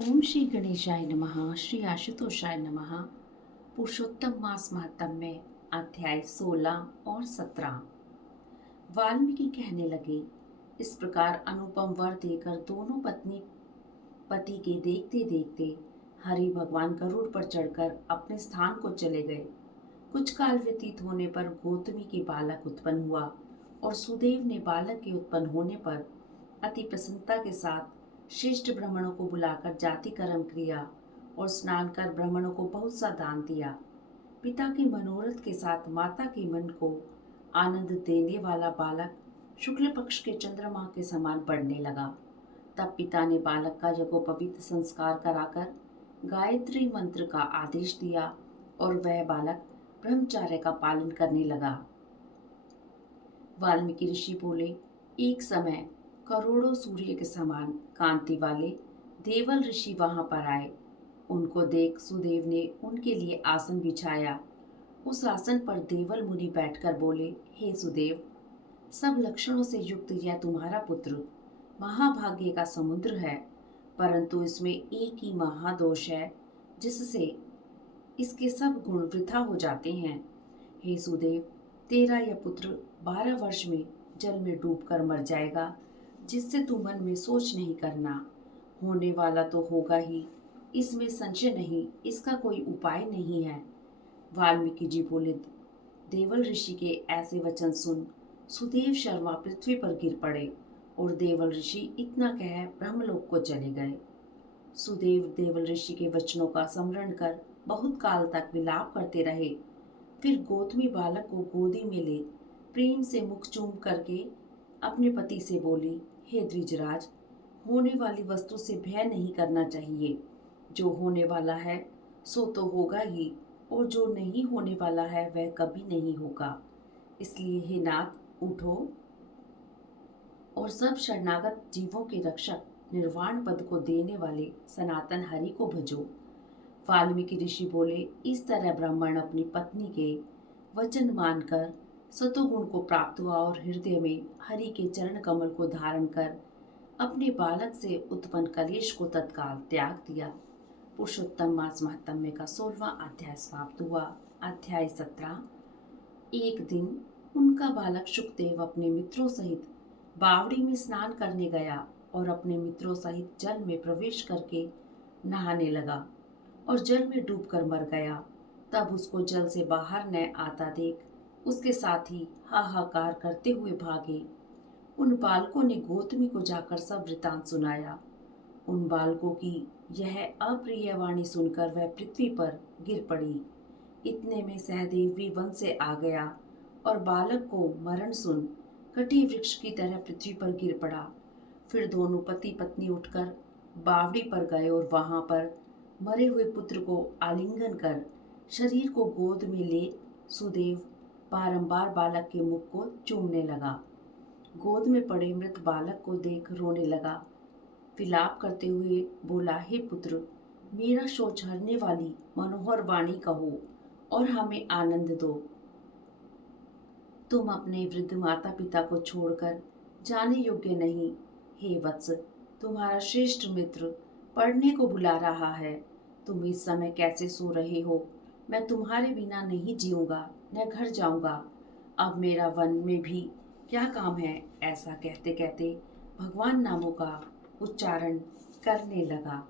ओम श्री गणेशाय नमः। श्री आशुतोषाय नमः। पुरुषोत्तम मास महात्म्य अध्याय 16 और 17। वाल्मीकि कहने लगे, इस प्रकार अनुपम वर देकर दोनों पत्नी पति के देखते देखते हरि भगवान गरुड़ पर चढ़कर अपने स्थान को चले गए। कुछ काल व्यतीत होने पर गौतमी के बालक उत्पन्न हुआ और सुदेव ने बालक के उत्पन्न होने पर अति प्रसन्नता के साथ श्रेष्ठ ब्राह्मणों को बुलाकर जाति कर्म किया और स्नान कर ब्राह्मणों को बहुत सा दान दिया। पिता के मनोरथ के साथ माता के मन को आनंद देने वाला बालक शुक्ल पक्ष के चंद्रमा के समान बढ़ने लगा। तब पिता ने बालक का यज्ञोपवीत संस्कार कराकर गायत्री मंत्र का आदेश दिया और वह बालक ब्रह्मचार्य का पालन करने लगा। वाल्मीकि ऋषि बोले, एक समय करोड़ों सूर्य के समान कांति वाले देवल ऋषि वहां पर आए। उनको देख सुदेव ने उनके लिए आसन बिछाया। उस आसन पर देवल मुनि बैठकर बोले, हे सुदेव, सब लक्षणों से युक्त यह तुम्हारा पुत्र महाभाग्य का समुद्र है, परंतु इसमें एक ही महादोष है जिससे इसके सब गुण वृथा हो जाते हैं। हे सुदेव, तेरा यह पुत्र 12 वर्ष में जल में डूबकर मर जाएगा, जिससे तू मन में सोच नहीं करना। होने वाला तो होगा ही, इसमें संशय नहीं, इसका कोई उपाय नहीं है। वाल्मीकि जी बोले, देवल ऋषि के ऐसे वचन सुन सुदेव शर्मा पृथ्वी पर गिर पड़े और देवल ऋषि इतना कह ब्रह्मलोक को चले गए। सुदेव देवल ऋषि के वचनों का स्मरण कर बहुत काल तक विलाप करते रहे। फिर गौतमी बालक को गोदी में ले प्रेम से मुख चूम करके अपने पति से बोली, हे द्विजराज, होने वाली वस्तु से भय नहीं करना चाहिए। जो होने वाला है सो तो होगा ही, और जो नहीं होने वाला है वह कभी नहीं होगा। इसलिए हे नाथ, उठो और सब शरणागत जीवों के रक्षक निर्वाण पद को देने वाले सनातन हरि को भजो। वाल्मीकि ऋषि बोले, इस तरह ब्राह्मण अपनी पत्नी के वचन मानकर सतोगुण को प्राप्त हुआ और हृदय में हरि के चरण कमल को धारण कर अपने बालक से उत्पन्न कलेश को तत्काल त्याग दिया। पुरुषोत्तम मास महात्म्य का 16वां अध्याय समाप्त हुआ। अध्याय 17। एक दिन उनका बालक शुकदेव अपने मित्रों सहित बावड़ी में स्नान करने गया और अपने मित्रों सहित जल में प्रवेश करके नहाने लगा और जल में डूबकर मर गया। तब उसको जल से बाहर न आता देख उसके साथी हाहाकार करते हुए भागे। उन बालकों ने गौतमी को जाकर सब वृतांत सुनाया। उन बालकों की यह अप्रिय वाणी सुनकर वह पृथ्वी पर गिर पड़ी। इतने में सहदेव भी वन से आ गया और बालक को मरण सुन कटी वृक्ष की तरह पृथ्वी पर गिर पड़ा। फिर दोनों पति पत्नी उठकर बावड़ी पर गए और वहां पर मरे हुए पुत्र को आलिंगन कर शरीर को गोद में ले सुदेव बारंबार बालक के मुख को चूमने लगा। गोद में पड़े मृत बालक को देख रोने लगा। विलाप करते हुए बोला, हे पुत्र, मेरा शोच हरने वाली मनोहर वाणी कहो और हमें आनंद दो। तुम अपने वृद्ध माता पिता को छोड़कर जाने योग्य नहीं। हे वत्स, तुम्हारा श्रेष्ठ मित्र पढ़ने को बुला रहा है। तुम इस समय कैसे सो रहे हो? मैं तुम्हारे बिना नहीं जीऊंगा, न घर जाऊंगा। अब मेरा वन में भी क्या काम है? ऐसा कहते कहते भगवान नामों का उच्चारण करने लगा।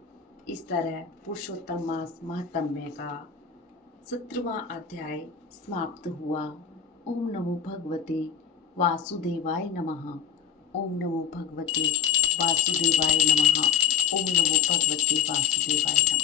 इस तरह पुरुषोत्तम मास महात्म्य का 17वां अध्याय समाप्त हुआ। ओम नमो भगवते वासुदेवाय नमः। ओम नमो भगवते वासुदेवाय नमः। ओम नमो भगवते वासुदेवाय नमः।